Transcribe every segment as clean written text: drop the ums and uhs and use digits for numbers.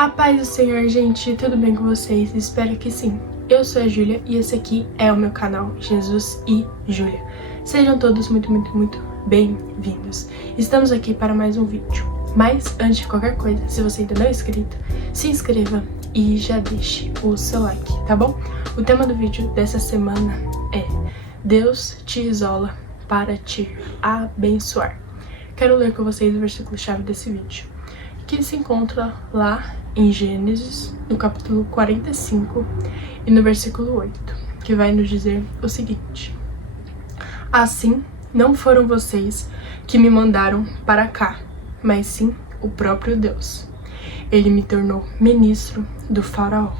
A paz do Senhor, gente, tudo bem com vocês? Espero que sim. Eu sou a Júlia e esse aqui é o meu canal Jesus e Júlia. Sejam todos muito bem-vindos. Estamos aqui para mais um vídeo. Mas antes de qualquer coisa, se você ainda não é inscrito, se inscreva e já deixe o seu like, tá bom? O tema do vídeo dessa semana é Deus te isola para te abençoar. Quero ler com vocês o versículo-chave desse vídeo, que se encontra lá em Gênesis, no capítulo 45 e no versículo 8, que vai nos dizer o seguinte: Assim, não foram vocês que me mandaram para cá, mas sim o próprio Deus. Ele me tornou ministro do faraó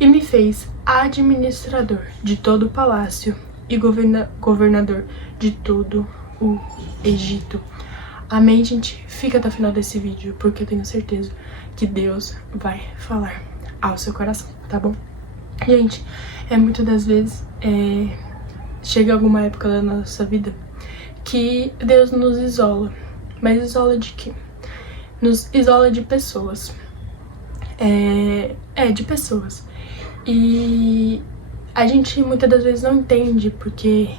e me fez administrador de todo o palácio e governador de todo o Egito. Amém, gente? Fica até o final desse vídeo, porque eu tenho certeza que Deus vai falar ao seu coração, tá bom? Gente, muitas das vezes chega alguma época da nossa vida que Deus nos isola. Mas isola de quê? Nos isola de pessoas. De pessoas. E a gente muitas das vezes não entende porque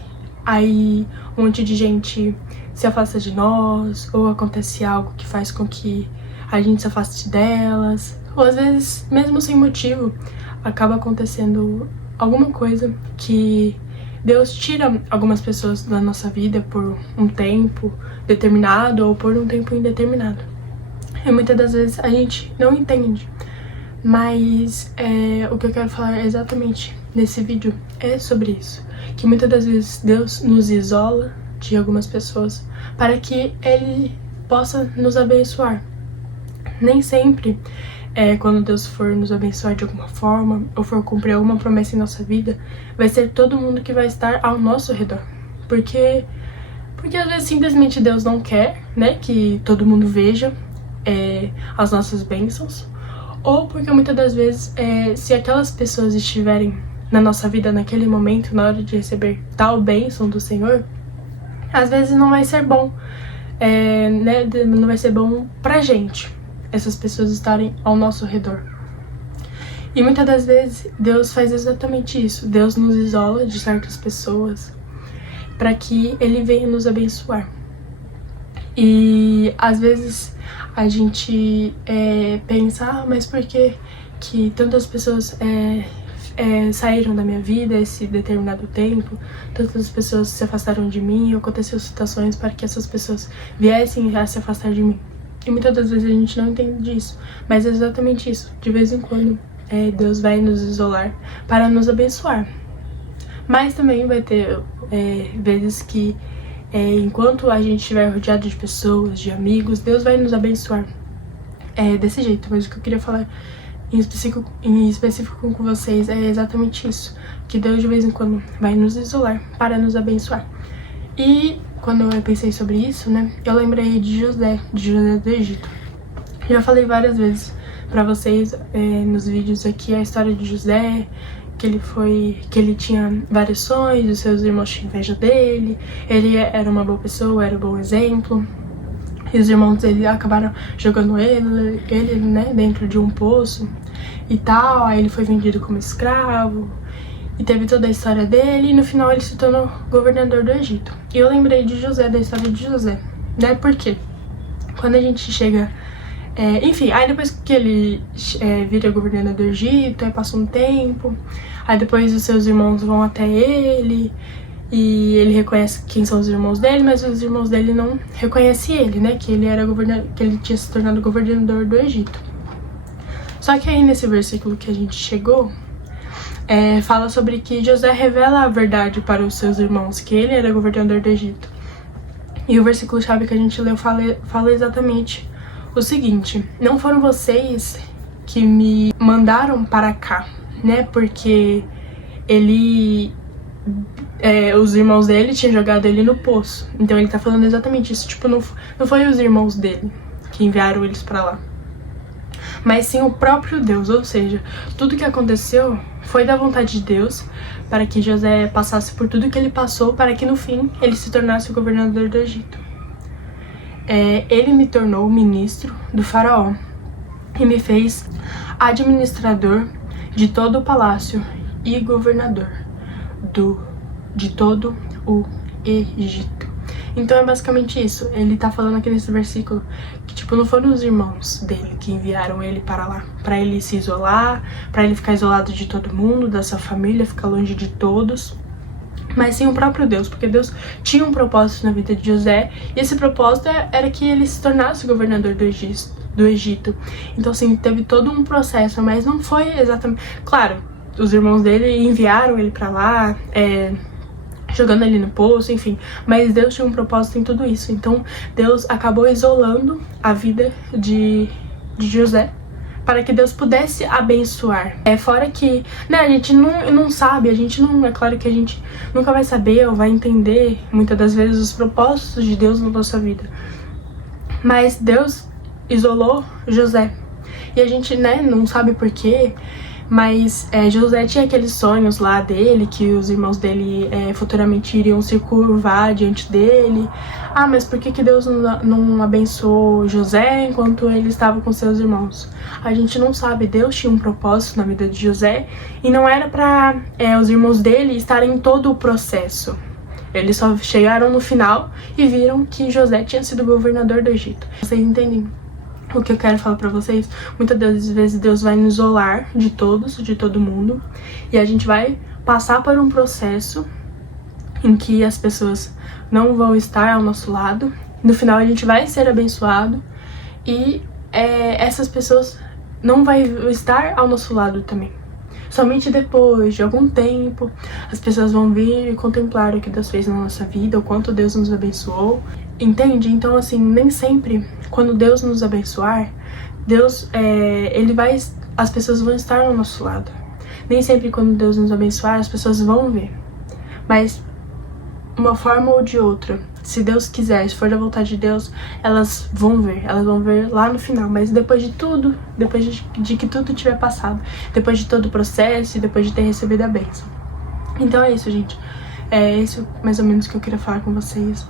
aí um monte de gente se afasta de nós, ou acontece algo que faz com que a gente se afaste delas, ou às vezes, mesmo sem motivo, acaba acontecendo alguma coisa que Deus tira algumas pessoas da nossa vida por um tempo determinado ou por um tempo indeterminado. E muitas das vezes a gente não entende. Mas o que eu quero falar exatamente nesse vídeo é sobre isso. Que muitas das vezes Deus nos isola de algumas pessoas para que Ele possa nos abençoar. Nem sempre, quando Deus for nos abençoar de alguma forma, ou for cumprir alguma promessa em nossa vida, vai ser todo mundo que vai estar ao nosso redor. Porque às vezes simplesmente Deus não quer, né, que todo mundo veja as nossas bênçãos. Ou porque muitas das vezes, se aquelas pessoas estiverem na nossa vida naquele momento, na hora de receber tal bênção do Senhor, às vezes não vai ser bom, né? Não vai ser bom pra gente, essas pessoas estarem ao nosso redor. E muitas das vezes Deus faz exatamente isso. Deus nos isola de certas pessoas para que Ele venha nos abençoar. E às vezes a gente pensa, mas por que tantas pessoas saíram da minha vida esse determinado tempo, tantas pessoas se afastaram de mim, aconteceu situações para que essas pessoas viessem a se afastar de mim. E muitas das vezes a gente não entende isso, mas é exatamente isso. De vez em quando Deus vai nos isolar para nos abençoar. Mas também vai ter vezes que enquanto a gente estiver rodeado de pessoas, de amigos, Deus vai nos abençoar desse jeito. Mas o que eu queria falar em específico com vocês é exatamente isso, que Deus de vez em quando vai nos isolar para nos abençoar. E quando eu pensei sobre isso, né, eu lembrei de José do Egito. Já falei várias vezes pra vocês nos vídeos aqui a história de José, que ele tinha vários sonhos, os seus irmãos tinham inveja dele, ele era uma boa pessoa, era um bom exemplo. E os irmãos dele acabaram jogando ele, né, dentro de um poço e tal. Aí ele foi vendido como escravo. E teve toda a história dele. E no final ele se tornou governador do Egito. E eu lembrei de José, da história de José, né? Porque quando a gente chega... enfim, aí depois que ele vira governador do Egito, aí passa um tempo. Aí depois os seus irmãos vão até ele... E ele reconhece quem são os irmãos dele, mas os irmãos dele não reconhecem ele, né? Que ele tinha se tornado governador do Egito. Só que aí nesse versículo que a gente chegou, fala sobre que José revela a verdade para os seus irmãos, que ele era governador do Egito. E o versículo-chave que a gente leu fala exatamente o seguinte: Não foram vocês que me mandaram para cá, né? Porque os irmãos dele tinham jogado ele no poço. Então ele tá falando exatamente isso. Tipo, não foi os irmãos dele que enviaram eles pra lá, mas sim o próprio Deus. Ou seja, tudo que aconteceu foi da vontade de Deus, para que José passasse por tudo que ele passou, para que no fim ele se tornasse o governador do Egito. Ele me tornou ministro do faraó e me fez administrador de todo o palácio e governador de todo o Egito. Então é basicamente isso. Ele tá falando aqui nesse versículo que, tipo, não foram os irmãos dele que enviaram ele para lá, para ele se isolar, para ele ficar isolado de todo mundo, da sua família, ficar longe de todos, mas sim o próprio Deus, porque Deus tinha um propósito na vida de José, e esse propósito era que ele se tornasse governador do Egito. Então, assim, teve todo um processo, mas não foi exatamente... Claro, os irmãos dele enviaram ele pra lá, jogando ele no poço, enfim, mas Deus tinha um propósito em tudo isso. Então Deus acabou isolando a vida de José para que Deus pudesse abençoar. Fora que, né, a gente não sabe, é claro que a gente nunca vai saber ou vai entender muitas das vezes os propósitos de Deus na nossa vida, mas Deus isolou José, e a gente, né, não sabe por quê. Mas José tinha aqueles sonhos lá dele, que os irmãos dele futuramente iriam se curvar diante dele. Ah, mas por que Deus não abençoou José enquanto ele estava com seus irmãos? A gente não sabe. Deus tinha um propósito na vida de José, e não era para os irmãos dele estarem em todo o processo. Eles só chegaram no final e viram que José tinha sido governador do Egito. Vocês entendem o que eu quero falar pra vocês? Muitas das vezes Deus vai nos isolar de todos, de todo mundo, e a gente vai passar por um processo em que as pessoas não vão estar ao nosso lado. No final a gente vai ser abençoado, e essas pessoas não vão estar ao nosso lado também. Somente depois de algum tempo as pessoas vão vir e contemplar o que Deus fez na nossa vida, o quanto Deus nos abençoou. Entende? Então, assim, nem sempre quando Deus nos abençoar, Deus, as pessoas vão estar ao nosso lado. Nem sempre quando Deus nos abençoar, as pessoas vão ver. Mas, uma forma ou de outra, se Deus quiser, se for da vontade de Deus, elas vão ver lá no final. Mas depois de tudo, depois de que tudo tiver passado, depois de todo o processo e depois de ter recebido a bênção. Então é isso, gente. É isso mais ou menos que eu queria falar com vocês.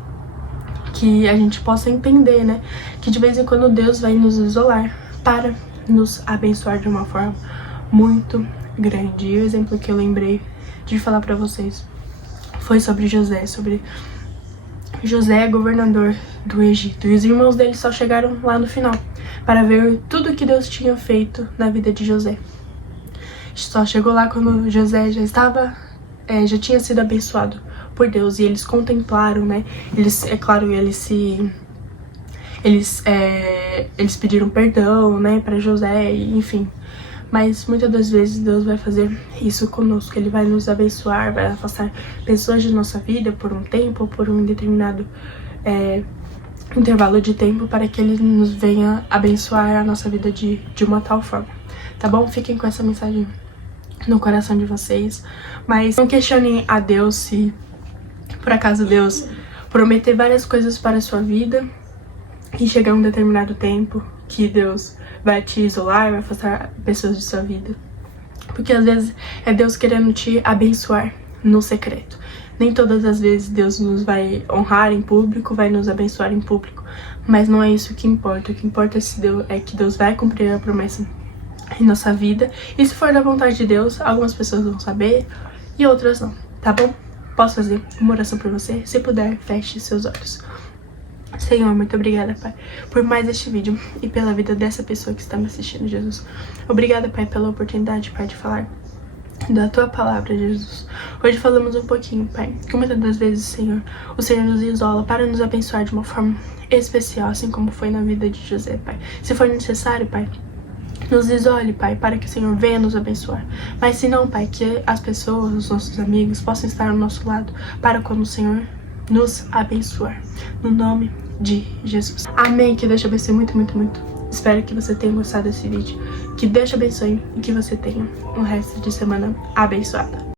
Que a gente possa entender, né, que de vez em quando Deus vai nos isolar para nos abençoar de uma forma muito grande. E o exemplo que eu lembrei de falar pra vocês foi sobre José, governador do Egito. E os irmãos dele só chegaram lá no final para ver tudo que Deus tinha feito na vida de José. Só chegou lá quando José já tinha sido abençoado por Deus, e eles contemplaram, né? Eles pediram perdão, né, para José, enfim. Mas muitas das vezes Deus vai fazer isso conosco. Ele vai nos abençoar, vai afastar pessoas de nossa vida por um tempo, por um determinado intervalo de tempo, para que Ele nos venha abençoar a nossa vida de uma tal forma. Tá bom? Fiquem com essa mensagem no coração de vocês. Mas não questionem a Deus se por acaso Deus prometer várias coisas para a sua vida e chegar um determinado tempo que Deus vai te isolar, vai afastar pessoas de sua vida. Porque às vezes é Deus querendo te abençoar no secreto. Nem todas as vezes Deus nos vai honrar em público, vai nos abençoar em público. Mas não é isso que importa. O que importa é que Deus vai cumprir a promessa em nossa vida. E se for da vontade de Deus, algumas pessoas vão saber e outras não, tá bom? Posso fazer uma oração por você? Se puder, feche seus olhos. Senhor, muito obrigada, Pai, por mais este vídeo e pela vida dessa pessoa que está me assistindo, Jesus. Obrigada, Pai, pela oportunidade, Pai, de falar da Tua palavra, Jesus. Hoje falamos um pouquinho, Pai, que muitas das vezes, Senhor, o Senhor nos isola para nos abençoar de uma forma especial, assim como foi na vida de José, Pai. Se for necessário, Pai, nos isole, Pai, para que o Senhor venha nos abençoar. Mas se não, Pai, que as pessoas, os nossos amigos, possam estar ao nosso lado para quando o Senhor nos abençoar. No nome de Jesus. Amém. Que Deus te abençoe muito, muito, muito. Espero que você tenha gostado desse vídeo. Que Deus te abençoe e que você tenha um resto de semana abençoada.